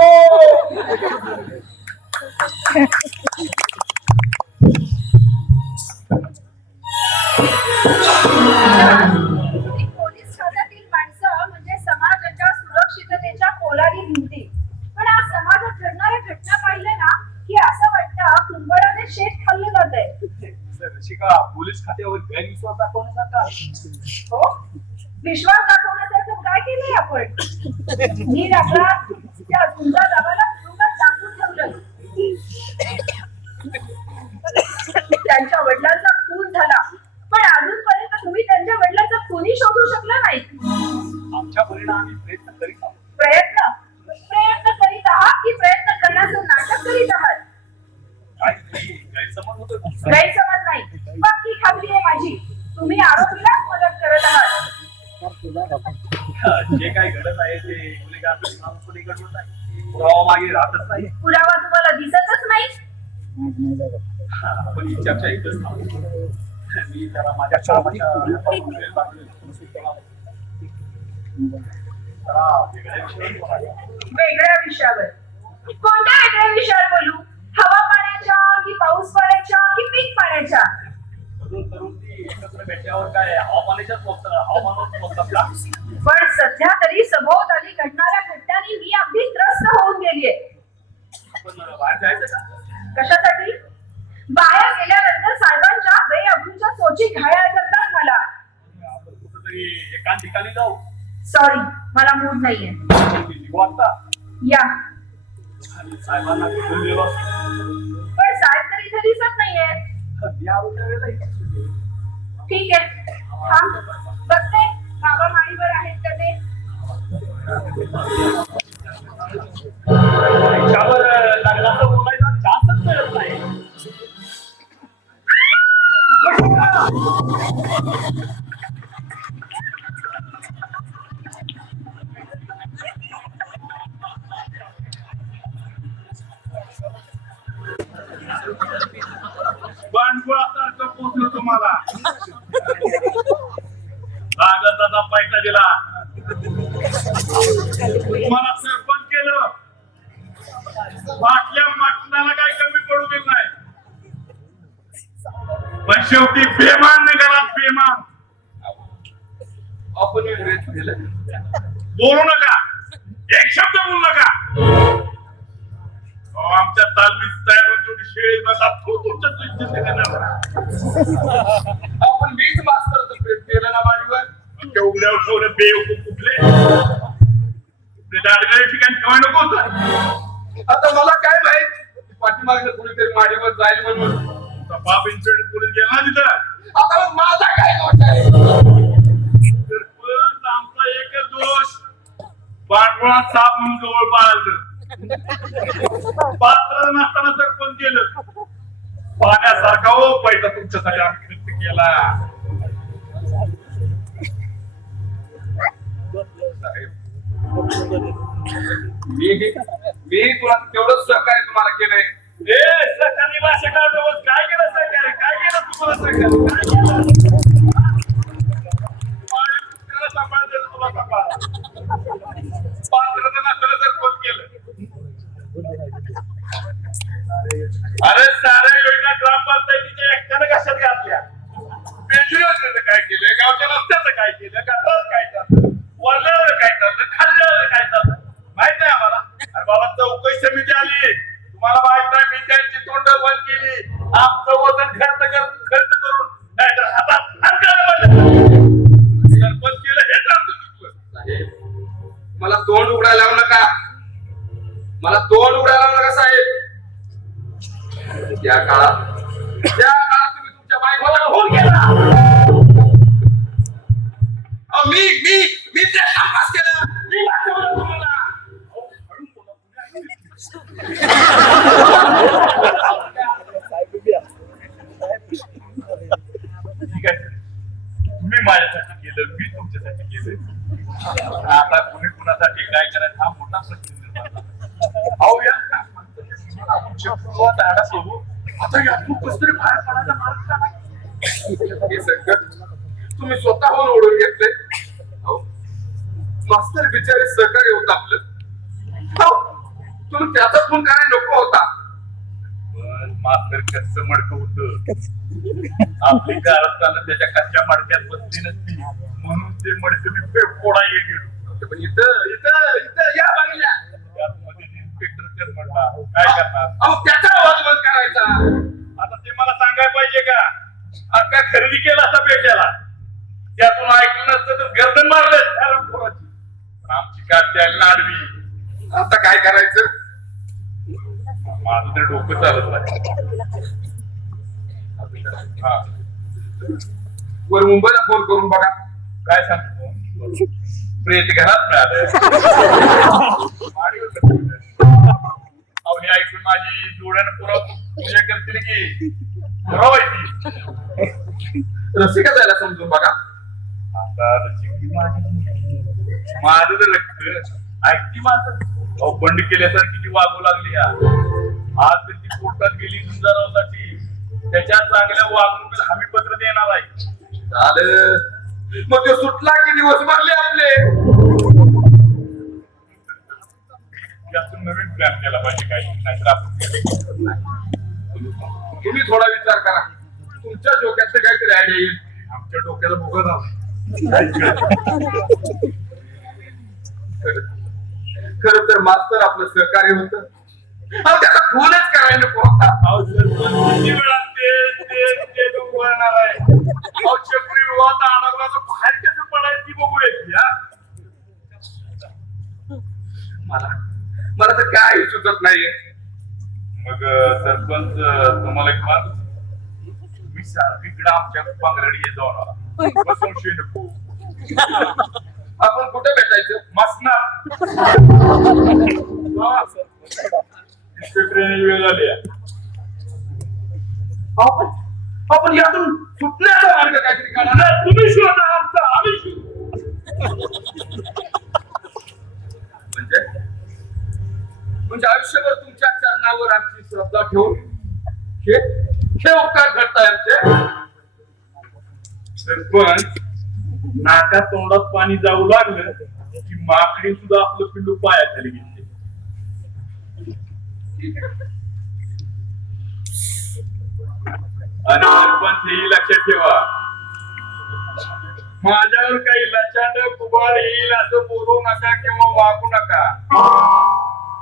तुम्ही पोलीस खात्यातील माणसं म्हणजे समाजाच्या सुरक्षिततेच्या पोलादी भिंती. पण आज समाजात घडणाऱ्या घटना पाहिल्या ना की असं वाटतं कुंबडाने शेत खाल्लं जातंय. रसिका, पोलीस खात्यावर गैरविश्वास दाखवण्यासारखा. हो, विश्वास दाखवण्यासारखं काय केलंय आपण? मी राखला त्या झुंजा दाबाला तुरुंगात टाकून ठेवलं. त्यांच्या वडिलांचा खून झाला, पण अजूनपर्यंत तुम्ही त्यांच्या वडिलांचा खूनही शोधू शकला नाही. आमच्या परिणामी प्रयत्न करीत आहोत. प्रयत्न करीत आहात की प्रयत्न करण्याचं नाटक करीत आहात? काहीतरी गैरसमज होतोय. गैरसमज नाही, पक्की खात्री आहे माझी. तुम्ही आरोपीलाच मदत करत आहात. जे काही घडत आहे ते गुन्हेगार प्रामाणिकपणे घडवत आहे. पुरावा मागे राहतच नाही. पुरावा तुम्हाला दिसतच नाही. आपण ही चर्चा इथंच थांबवू. मी त्याला माझ्या कामाच्या वेगळ्या विषयावर. कोणत्या वेगळ्या विषयावर बोलू? हवा पाण्याच्या की पाऊस पाण्याच्या की पीक पाण्याच्या? तरुण ती एकत्र भेटल्यावर काय हवामानाच्याच बोलतात का? पण सध्या तरी सभोवताली घडणाऱ्या घटनांनी मी अगदी त्रस्त होऊन गेलीये. आपण बाहेर जायचं का? कशासाठी? बाहेर गेल्यानंतर साहेबांच्या बेअब्रूच्या सोची घायाळ करतात मला. आपण कुठंतरी एका ठिकाणी जाऊ. सॉरी, मला मूड नाहीये. वाटता या. आणि साहेबांना घेऊन गेलो पण साहेब तर इथे दिसत नाहीये. मी आलो त्यावेळेला इथेच होते. ठीक आहे, थांब बघते बाबा माळीवर आहेत का ते. त्याच्यावर लग्नाचं बोलायचा चान्सच मिळत नाही. बांडगुळासारखं पोचलो तुम्हाला. लागताचा पैसा दिला, तुम्हाला सरपंच केलं. बाटल्या मटणाला काय कमी पडू पण शेवटी बेमान निघाला बेमान. आपण विरोध केलं. बोलू नका, एक शब्द बोलू नका. अहो, आमच्या तालमीत तयार होऊन जेवढी शेळी बसा तुमच्या दृष्टीने करणार. आपण वीज मास्तरचं प्रेम केलं ना माडीवर. तेवढ्या ठेवलं बेवकूफ कुठले दाडगाई ठिकाणी ठेवाय नको होतं. आता मला काय माहित पाठीमागनं कुणीतरी माडीवर जाईल म्हणून. तुमचा बाप इन्सिडेंट पोलीस गेला ना तिथं. आता मग माझा काय दोष आहे? सरपंच आमचा एकच दोष, पांढरा साप म्हणून जवळ पाळलं. पात्र नसताना सरपंच गेलं. पाण्यासारखा हो पैसा तुमच्यासाठी आम्ही खर्च केला. मी तुला तेवढंच सहकार्य तुम्हाला केलंय. सरकारने भाषा काढलं, काय केलं सरकारने, काय केलं तुम्हाला सरकारने, काय केलं? कुत्र्याला सांभाळलं तुला सांभाळ. पात्र नसताना सरपंच केलं. अरे साऱ्या योजना ग्रामपंचायतीच्या एकट्यानं कशात घातल्या. पेन्शन योजनेचं काय केलं, गावच्या रस्त्याचं काय केलं, गटाराचं काय चाललं, वरल्यावर काय चाललं, खाल्ल्यावर काय चाललं, माहित नाही आम्हाला. अरे बाबा चौकशी समिती आली, तुम्हाला माहित नाही मी त्यांची तोंड बंद केली. आमचं वजन खर्च करून नाहीतर हातात सरपंच केलं हेच आमचं चुकलं. साहेब, मला तोंड उघडायला लावू नका. मला तोंड उघडायला लावू नका साहेब. त्या काळात तुम्ही तुमच्या बायकोला खून केला. अहो, मी ते तपास केलं. मी वाचवलं तुम्हाला. ठीक आहे, तुम्ही माझ्यासाठी केलं, मी तुमच्यासाठी केलं. आता कुणी कुणासाठी काय करायचं हा मोठा प्रश्न निर्माण झाला. अहो या धाडा सोडू, आता यातून कसतरी बाहेर पडायचा मार्ग काढा. हे संकट तुम्ही स्वतःहून ओढून घेतले. मास्तर बिचारे सहकार्य होतं आपलं. तुम्ही त्याचा फोन करायला नको होता. पण मास्तर कसं मडकं होतं. आपली कारस्थानं त्याच्या कच्च्या मडक्यात बसली नसती म्हणून ते मडकं मी फोडायला गेलो. पण इथं या बघल्या त्यामध्ये इन्स्पेक्टर म्हणला काय करणार. अहो त्याचा आवाज बंद करायचा. आता ते मला सांगायला पाहिजे का. अक्का खरेदी केला असता पेट्याला, त्यातून ऐकलं नसतं तर गर्दन मारलं. आमची काट त्याला आडवी. आता काय करायचं. माझं तर डोकं चालत नाही. हा, वर मुंबईला फोन करून बघा. काय सांगतो प्रेत घरात मिळालं. अहो हे ऐकून माझी डोळ्यानं पुरा करतील की पुरावायची. रसिका जायला समजून बघा. आता रसिकी माझं तर रक्त ऐकती माझं. अहो बंड केल्यासारखी ती वागू लागली. आज तर ती कोर्टात गेली सुंदरावसाठी. त्याच्या चांगल्या वागणुकीला हमी पत्र देणार आहे. झालं मग तो सुटला की दिवस भरले आपले. यातून नवीन प्लॅन केला पाहिजे काही, नाहीतर आपण तुम्ही थोडा विचार करा. तुमच्या डोक्यात काहीतरी आयडिया येईल. आमच्या डोक्याला भोगत आहोत. खरं तर मास्तर आपलं सहकार्य होतं. त्याचा खूनच करायला नको होता. अहो सरपंच किती वेळा ते उभारणार आहे. अहो चक्रीवादळात अडकला तर बाहेर कसं पडायचं ती बघू येते. मला तर काही सुचत नाहीये. मग सरपंच तुम्हाला एक मार्ग, मी सारखीकडे आमच्या पांगरडी येत जाणार संशय नको. आपण कुठे भेटायचं. मसनात वेळ झाली. आपण यातून सुटण्याचा मार्ग काहीतरी काढा. तुम्ही शोधा आमचा, आम्ही शोधू. म्हणजे आयुष्यभर तुमच्या चरणावर आमची श्रद्धा ठेवून हे उपकार घडताय आमचे. सरपंच नाकात तोंडात पाणी जाऊ लागलं की माकडी सुद्धा आपलं पिंडू पायाखाली घेते. आणि सरपंच हेही लक्षात ठेवा, माझ्यावर काही लचांड कुबाड येईल असं बोलू नका किंवा वागू नका,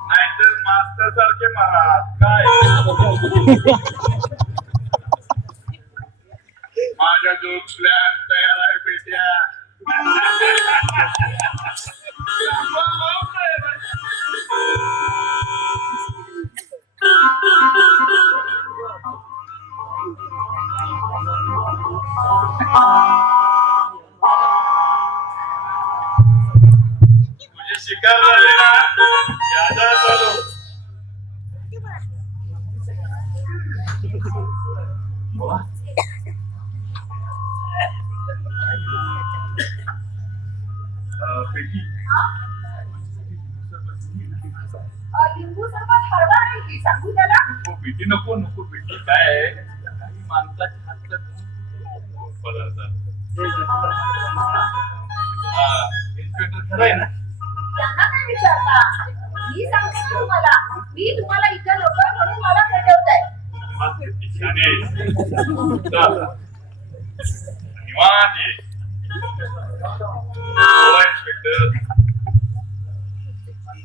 नाहीतर मास्तर सारखे महाराज काय माझा जो प्लॅन तयार आहे बेट्या तुझी शिकार झाली ना यादा चालू बेटी लिंबू सरबत हरवा नाही की सांगू त्याला. नको बेटी नको नको बेटी काय आहे काही माणसाच्या हातचं पदार्थ इन्स्पेक्टर खरं आहे ना त्यांना काय विचारता, मी सांगते ना तुम्हाला, मी तुम्हाला इथे लोक म्हणून मला पेटवताय. इन्स्पेक्टर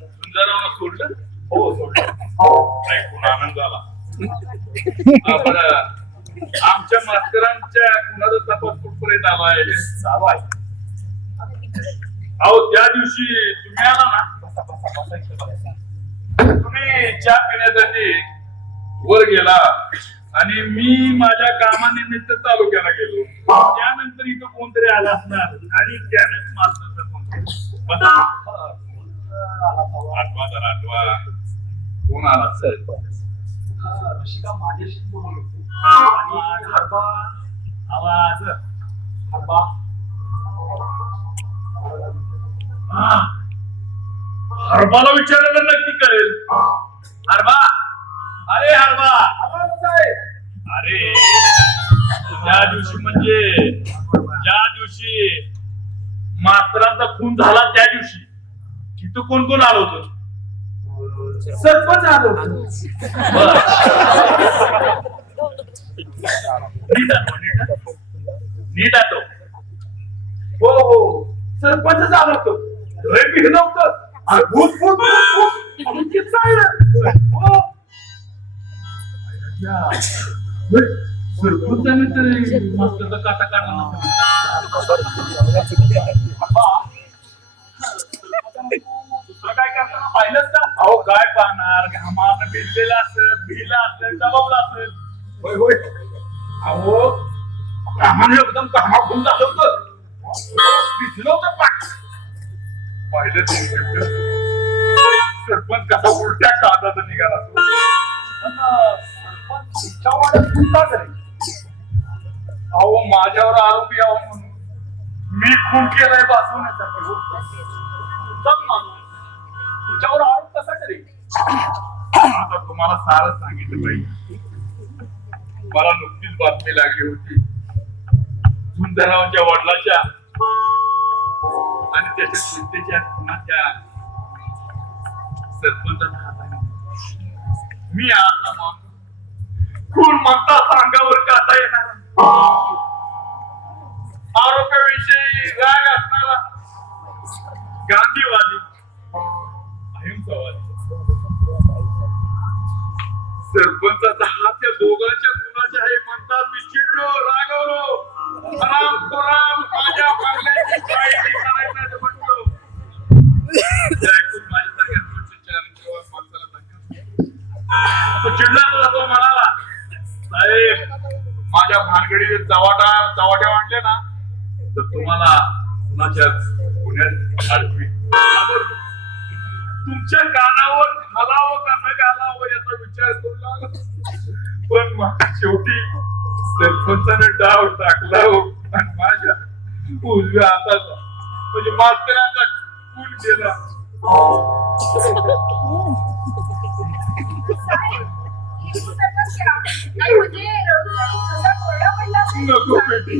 सुंदररावनं सोडलं हो सोडलं. ऐकून आनंद झाला. बरं आमच्या मास्तरांच्या कुणाचा तपास कुठपर्यंत आलाय चालू आहे. अहो त्या दिवशी तुम्ही आला ना तुम्ही चहा पिण्यासाठी वर गेला आणि मी माझ्या कामानिमित्त तालुक्याला गेलो, त्यानंतर इथं कोणतरी आला असणार आणि त्यानेच मास्तरचा फोन आठवा जरा आठवा कोण आला सर रशिका माझ्याशी बोलत होती आणि हरबा आवाज हरबा हरबाला विचारलं नक्की कळेल. हरबा अरे हरबा अरे त्या दिवशी म्हणजे ज्या दिवशी मास्तरांचा खून झाला त्या दिवशी तिथं कोण कोण आलं होतं? सरपंच आलो. नीट आठव. हो हो सरपंच आलो होतो. मी नव्हतं भूत भूत भूत म्हणून किती आहे. हो सरपंचाने तरी मास्तरचा काटा काढला दुसरं काय करताना पाहिलंच का? अहो काय पाहणार घामानं भिजलेला असेल भिला असेल दबावला असेल. होय होय. अहो कामाने एकदम कामाखून झालं होतं. भिजलं होतं पाठ. पाहिलं ते सरपंच कसा उलट्या काळजात निघाला तो. पण सरपंच तुमच्या वाड्यात खून का करे? अहो माझ्यावर आरोपी यावं म्हणून मी खून केलाय वाचवण्यासाठी. तुमचाच माणूस तुमच्यावर आरोप कसा करे? आता तुम्हाला सारं सांगितलं पाहिजे. मला नुकतीच बातमी लागली होती सुंदररावांच्या वडिलाच्या आणि त्याच्या चिंतेच्या खुनाच्या सरपंचाच्या हाताने. मी आता माणूस खून म्हणता अंगावर काटा येणार आरोपाविषयी राग असणारा गांधीवादी अहिंसावादी सरपंचाचा हात त्या दोघांच्या गुणाचे आहे म्हणतात. मी चिडलो रागवलो राम माझ्या पाल्याची काळजी करायचं म्हटलो. माझ्यासारख्या माणसाला तो चिडला तो म्हणाला साहेब माझ्या भानगडीचे चवाट्या वाटल्या ना तर तुम्हाला कुणाच्या गुन्ह्यात अडकवी. तुमच्या कानावर घालावं का न घालावं याचा विचार करू लागला. पण शेवटी सरपंचाने डाव टाकला आणि माझ्या उजव्या हाताचा म्हणजे मास्तरांचा खून केला. नाही म्हणजे रडू रडू कसा कोरडा पडला असेल. नको बेटी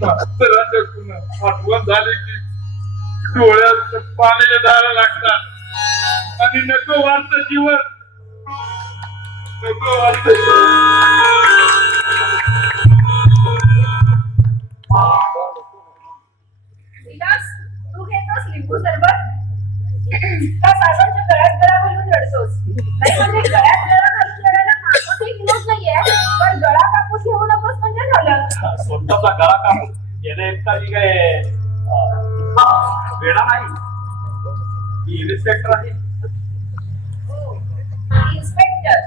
मास्तरांच्या खुना आठवण झाली की डोळ्यात पाण्याच्या धारा लागतात आणि नको वाटतं जीवन नको वाटतं. स्वतःचा गळा कापून येण्या इतका जी काय वेळा नाही. ती इन्स्पेक्टर आहे. इन्स्पेक्टर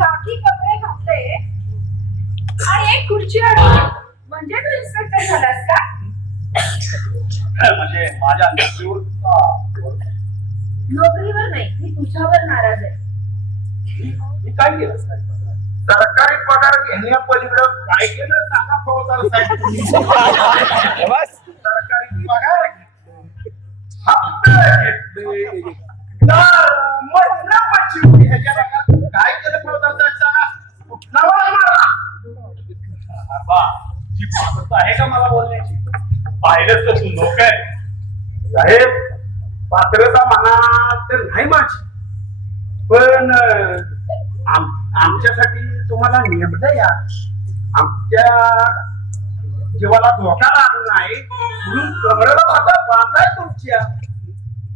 खाकी कपडे घातले आणि एक खुर्ची अडवली म्हणजे तू इन्स्पेक्टर झालास का? म्हणजे माझ्या नोकरीवर नोकरीवर नाही, मी तुझ्यावर नाराज आहे. मी काय केलं सरकारी पगार घेण्या पलीकडे काय केलं सांगा फौजदार साहेब तुम्ही. सरकारी पगार हप्ते घेतले मरणापाची होती ह्याच्या रंगात काय केलं फौजदार साहेब सांगा. कुठला वाद मारला बा जी पात्रता आहे का मला बोलण्याची? पाहिलंच तर तू नोकर साहेब. पात्रता म्हणा तर नाही माझी, पण आमच्यासाठी तुम्हाला नेमलं या. आमच्या जीवाला धोका लागू नाही म्हणून कमरेला हाता बांधलाय तुमच्या.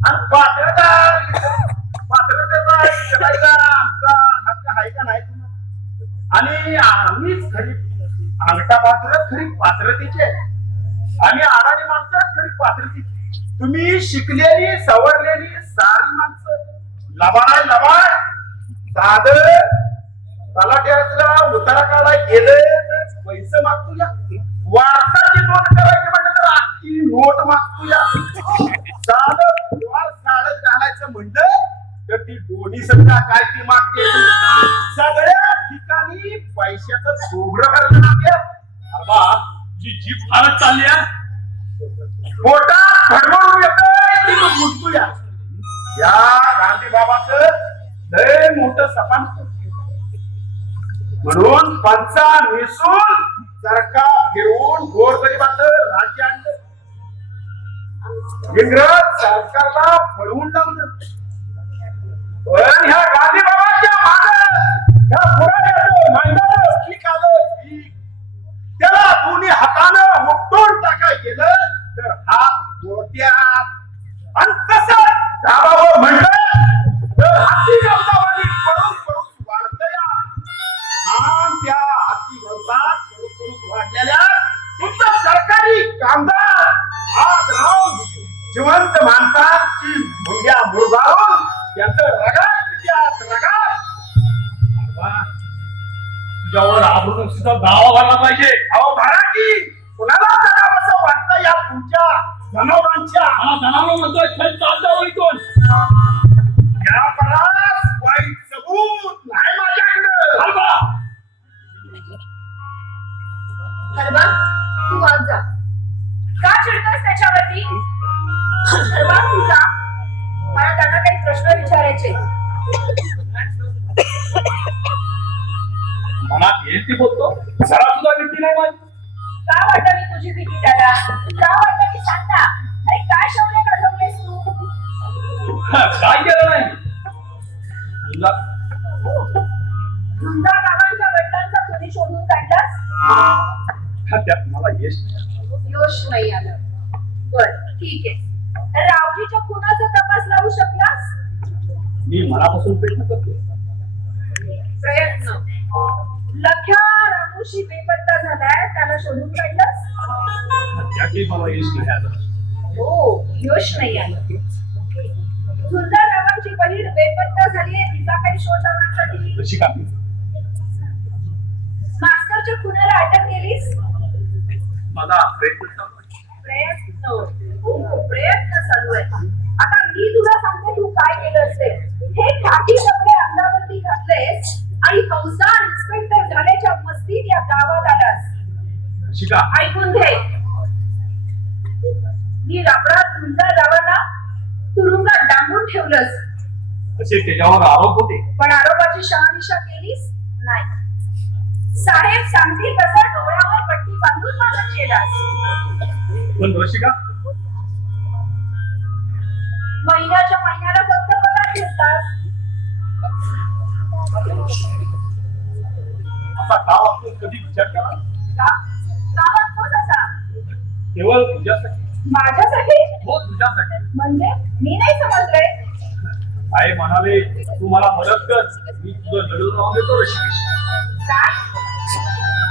आणि पात्रतेचा करायचा आमचा हक्क आहे का नाही तुम्हाला? आणि आम्हीच खरी अंगठा पात्र खरी पात्रतेचे, आम्ही अडाणी माणसं खरी पात्रतेची. तुम्ही शिकलेली सवरलेली सारी माणसं लबाड साध तलाट्याला उतारा काढायला गेलं तर पैसे मागतो या. वारसाची नोट करायची म्हटलं तर अख्खी नोट मागतो या. साधं साडत घालायचं म्हणलं तर ती दोन्ही सत्ता काय ती मागते. सगळ्या ठिकाणी पैशाचं दोघरं करायला लागते. बा जी जीप फारच चालली आहे. मोठा खडबडून येतोय गुटकुया. या गांधी बाबाचं लय मोठं सपान म्हणून पंचा निसून सरका फिरवून गोरगरिबाचं राज्य आणलं. इंग्रज सरकारला पळवून लावलं. पण ह्या गांधी बाबाच्या मागं ह्या पुराण्याचं मंडळ पीक आलं पीक. त्याला दोन्ही हातानं उपटून टाकाय गेलं तर हात मोत्यात आणि तसं दाबावं म्हणलं तर हाती गवतावानी करून वाढतया. आणि त्या हाती गवतात करून वाढलेल्या तुमचा सरकारी कामगार हात राहून जिवंत माणसाची मुंग्या मुरगाळून त्याचं रगात तुझ्यावर आबरून सुद्धा गावा भरला पाहिजे. अहो भरा की कुणाला जगावं असं वाटतं या तुमच्या जनावरांच्या. हा जनावर म्हणतोय चल चाल जाऊ इथून. या परास वाईट सबूत नाही माझ्याकडं. हलवा. हरबा तू आज जा. का चिडतोस त्याच्यावरती? हरबा तू जा, मला त्यांना काही प्रश्न विचारायचे. मनात येईल ती बोलतो. जरा सुद्धा भीती नाही माझी. का वाटतं मी तुझी भीती त्याला? का वाटतं मी सांग ना? अरे काय शौर्य गाजवलेस तू? काय केलं नाही तुला? धुंदा काकांच्या वडिलांचा कोणी शोधून काढलास? त्यात मला यश यश नाही आलं. बर ठीक आहे. रावजीच्या खुनाचा तपास लावू शकलास? मी मनापासून प्रयत्न करतो. प्रयत्न. लख्या रामूशी बेपत्ता झालाय, त्याला शोधून काढलास? त्यातही मला यश नाही आलं. हो यश नाही आलं. सुंदर रावांची बहीण बेपत्ता झाली, तिचा काही शोध लावण्यासाठी कशी का? मास्टरच्या खुनाला अटक केलीस? माझा प्रयत्न चालू आहे. प्रयत्न चालू आहे. आता मी तुला सांगते तू काय केलं असेल. हे खाकी कपडे अंगावरती घातलेस आणि फौजदार इन्स्पेक्टर झाल्याच्या मस्तीत या गावात आलास. कशी का? ऐकून घे. मी रापरात तुमच्या गावाला तुरुंगात डांबून ठेवलंस. तसे त्याच्यावर आरोप होते. पण आरोपाची शहानिशा केलीस नाही. साहेब सांगतील तसा डोळ्यावर पट्टी बांधून माझा केलास. पण रशिका महिन्याच्या महिन्याला फक्त पगार घेतलास. असा का वागतो कधी विचार केला? का वागतोस असा? केवळ तुझ्यासाठी. माझ्यासाठी? हो तुझ्यासाठी. म्हणजे मी नाही समजले. आई म्हणाले तू मला मदत कर, मी तुझं लग्न लावून देतो रशिकेशी. काय?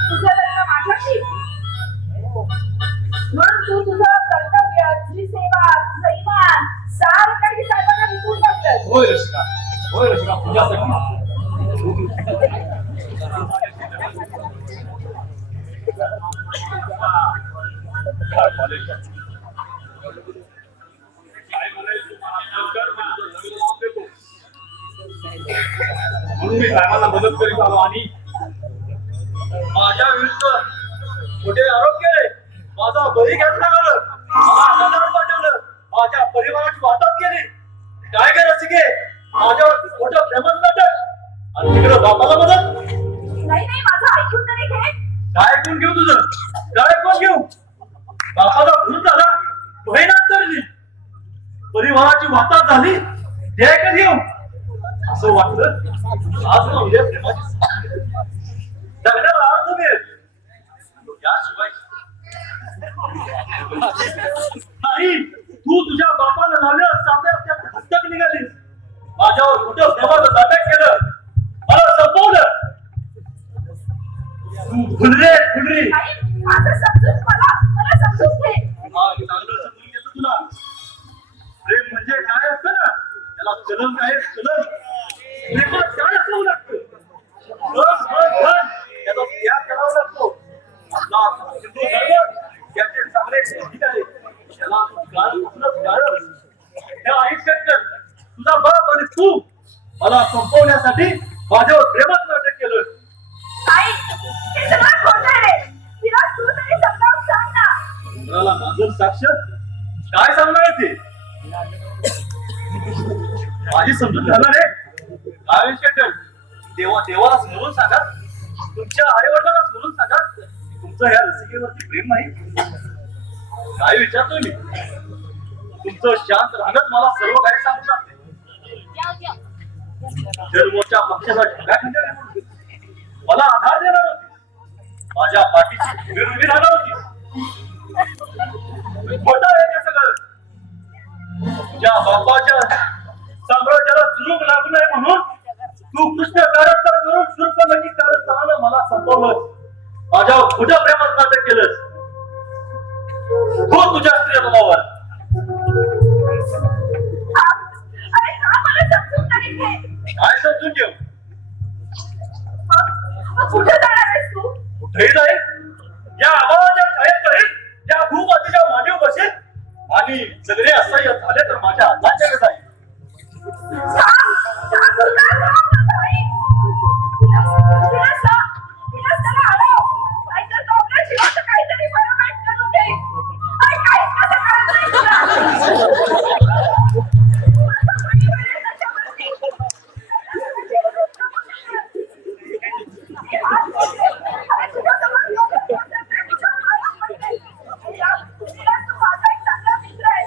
तुझं लग्न माझ्याशी म्हणून तू तुझं कर्तव्य, तुझी सेवा, तुझं इमान सारं काही साहेबांना विकून टाकलं. होय रसिका तुझ्यासाठी. काय बोलायचं? काय बोलायचं? सरकार म्हणतो, नवीन लावून देतो. म्हणून मी साहेबांना मदत करीत आलो आणि माझ्या विरुद्ध मोठे आरोप केले. माझा बळी घेतला गेलं, मला अंधारात पाठवलं, माझ्या परिवाराची वाटप केली. काय काय रसिके, माझ्यावर मोठं प्रेमच नाटक आणि तिकडं बापाला मदत. नाही नाही, माझं ऐकून तरी घे. काय ऐकून घेऊ तुझं? काय ऐकून घेऊ? बापाचा खून झाला, बहिणात तरली, परिवाराची वाताहत झाली, ते ऐकत घेऊ. असं वाटलं आज ना उद्या प्रेमाची जगण्याला अर्थ मिळेल. याशिवाय नाही, तू तुझ्या बापाला लावलं साध्या हस्तक निघालीस. माझ्यावर कुठं प्रेमाचं नाटक केलं, मला संपवलं. तू फुलरी आई, माझं समजून मला समजून घे. चांगलं समजून घेतो तुला. प्रेम म्हणजे काय असतं ना, त्याला कलम काय कलम. प्रेमात काय असावं लागतं? त्याचा त्याग करावा लागतो. आपला हिंदू धर्म त्याचे चांगले ठीक आहे, त्याला कारण त्या आयुष्यात तुझा बाप आणि तू मला संपवण्यासाठी माझ्यावर प्रेमात नाटक केलं. आई, हे सगळं खोटं आहे. तिला तू तरी समजावून सांग ना. कुणाला माझं साक्ष काय सांगणार ते? माझी समजूत झाला रे. काय शेटर, देवाला स्मरून सांगा, तुमच्या आई वडिलांना स्मरून सांगा, तुमचं ह्या रसिकेवरती प्रेम नाही. काय विचारतोय मी? तुमचं शांत राहणंच मला सर्व काही सांगून जाते. जन्मोच्या पक्षाचा ढगा खांद्यावर आहे. मला आधार देणार होती, माझ्या पाठीची उभी राहणार होती. खोटं आहे ते सगळं. तुझ्या बापाच्या साम्राज्याला सुरूप लागू नये म्हणून तू कृष्ण कारस्थान करून शूर्पणखी कारस्थानानं मला संपवलं. माझ्यावर खोटं प्रेमात नाटक केलंस. हो तुझ्या स्त्रीत्वावर. अरे हा, मला समजून तरी घे. काय समजून घेऊ? मग कुठे जाणार आहेस तू? कुठेही जाईल, या आवाजाच्या छायेत जाईल, या भूमातीच्या मांडीव बसेल आणि सगळे असह्य झाले तर माझ्या हातांच्याकडे जाईल. माझा एक चांगला मित्र आहे.